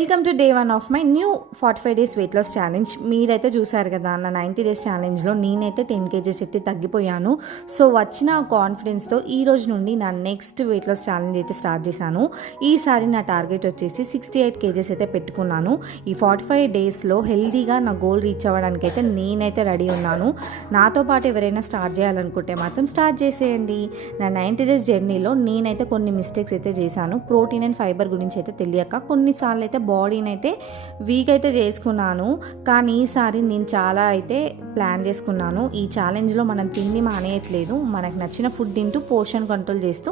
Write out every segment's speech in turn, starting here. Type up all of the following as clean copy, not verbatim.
Welcome to day 1 of my new 45 days weight loss challenge. మీరైతే చూసారు కదా నా 90 డేస్ ఛాలెంజ్లో నేనైతే 10 కేజెస్ అయితే తగ్గిపోయాను. సో వచ్చిన కాన్ఫిడెన్స్తో ఈ రోజు నుండి నా నెక్స్ట్ వెయిట్ లాస్ ఛాలెంజ్ అయితే స్టార్ట్ చేశాను. ఈసారి నా టార్గెట్ వచ్చేసి 68 కేజెస్ అయితే పెట్టుకున్నాను. ఈ 45 డేస్లో హెల్దీగా నా గోల్ రీచ్ అవ్వడానికి అయితే నేనైతే రెడీ ఉన్నాను. నాతో పాటు ఎవరైనా స్టార్ట్ చేయాలనుకుంటే మాత్రం స్టార్ట్ చేసేయండి. నా 90 డేస్ జర్నీలో నేనైతే కొన్ని మిస్టేక్స్ అయితే చేశాను. ప్రోటీన్ అండ్ ఫైబర్ గురించి అయితే తెలియక కొన్నిసార్లు అయితే బాడీని అయితే వీక్ అయితే చేసుకున్నాను. కానీ ఈసారి నేను చాలా అయితే ప్లాన్ చేసుకున్నాను. ఈ ఛాలెంజ్లో మనం తిండి మానేయట్లేదు, మనకు నచ్చిన ఫుడ్ తింటూ పోర్షన్ కంట్రోల్ చేస్తూ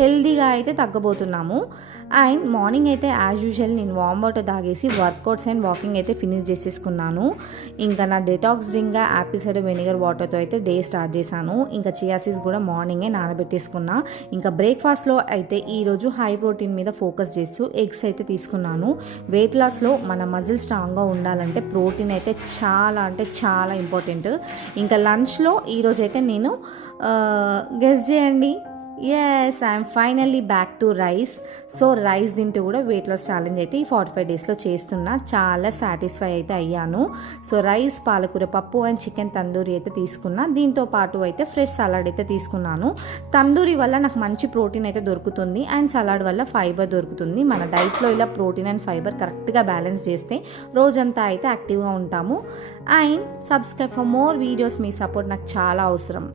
హెల్దీగా అయితే తగ్గబోతున్నాము. అండ్ మార్నింగ్ అయితే యాజ్ యూజువల్ నేను వామ్ వాటర్ తాగేసి వర్కౌట్స్ అండ్ వాకింగ్ అయితే ఫినిష్ చేసేసుకున్నాను. ఇంకా నా డెటాక్స్ డ్రింక్గా యాపిల్ సైడర్ వెనిగర్ వాటర్తో అయితే డే స్టార్ట్ చేశాను. ఇంకా చియా సీడ్స్ కూడా మార్నింగే నానబెట్టేసుకున్నా. ఇంకా బ్రేక్ఫాస్ట్లో అయితే ఈరోజు హై ప్రోటీన్ మీద ఫోకస్ చేస్తూ ఎగ్స్ అయితే తీసుకున్నాను. వెయిట్ లాస్లో మన మజిల్ స్ట్రాంగ్గా ఉండాలంటే ప్రోటీన్ అయితే చాలా అంటే చాలా ఇంపార్టెంట్. ఇంకా లంచ్లో ఈరోజు అయితే నేను గెస్ చేయండి, yes I'm finally back to rice. So rice తింటూ కూడా వెయిట్ లాస్ ఛాలెంజ్ అయితే ఈ 45 డేస్లో చేస్తున్నా. చాలా సాటిస్ఫై అయితే అయ్యాను. సో రైస్, పాలకూర పప్పు అండ్ చికెన్ తందూరి అయితే తీసుకున్నా. దీంతో పాటు అయితే ఫ్రెష్ సలాడ్ అయితే తీసుకున్నాను. తందూరి వల్ల నాకు మంచి ప్రోటీన్ అయితే దొరుకుతుంది అండ్ సలాడ్ వల్ల ఫైబర్ దొరుకుతుంది. మన డైట్లో ఇలా ప్రోటీన్ అండ్ ఫైబర్ కరెక్ట్గా బ్యాలెన్స్ చేస్తే రోజంతా అయితే యాక్టివ్గా ఉంటాము. And subscribe for more videos. Me support నాకు చాలా అవసరం.